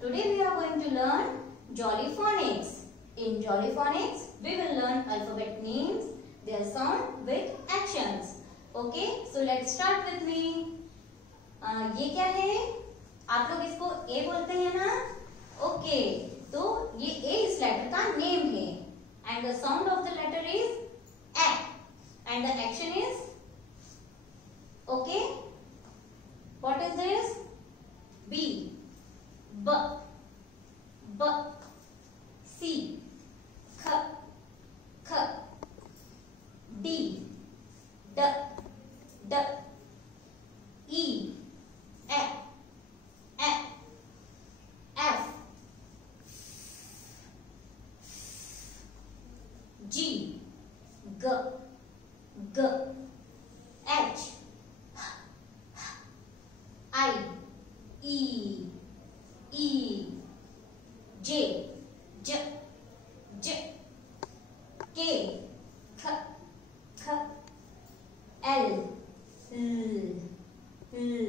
today we are going to learn Jolly Phonics. In Jolly Phonics, we will learn alphabet names, their sound with actions. Okay, so let's start with me. ये क्या है? आप लोग इसको A बोलते हैं ना? Okay, तो ये A इस लेटर का नेम है. And the sound of the letter is A. And the action is okay. What is this? B. B. B. C. K. K. D. D. D. E. F. F. F. G. G. G. H. I. E. E. J. J. J. K. K. K. L. L. L.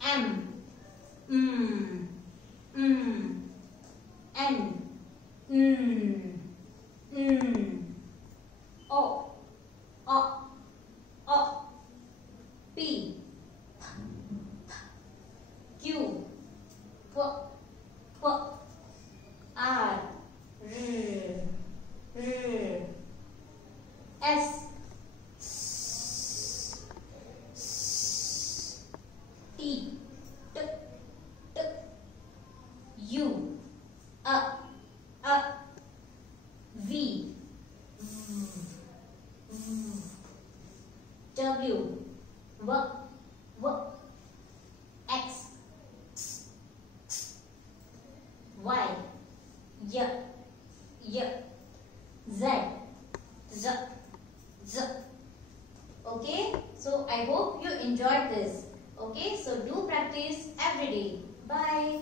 M. N. O. P. Q. P. R. S. T. U. V. W. X. Y. Z. Okay, so I hope you enjoyed this. Okay, so do practice every day. Bye.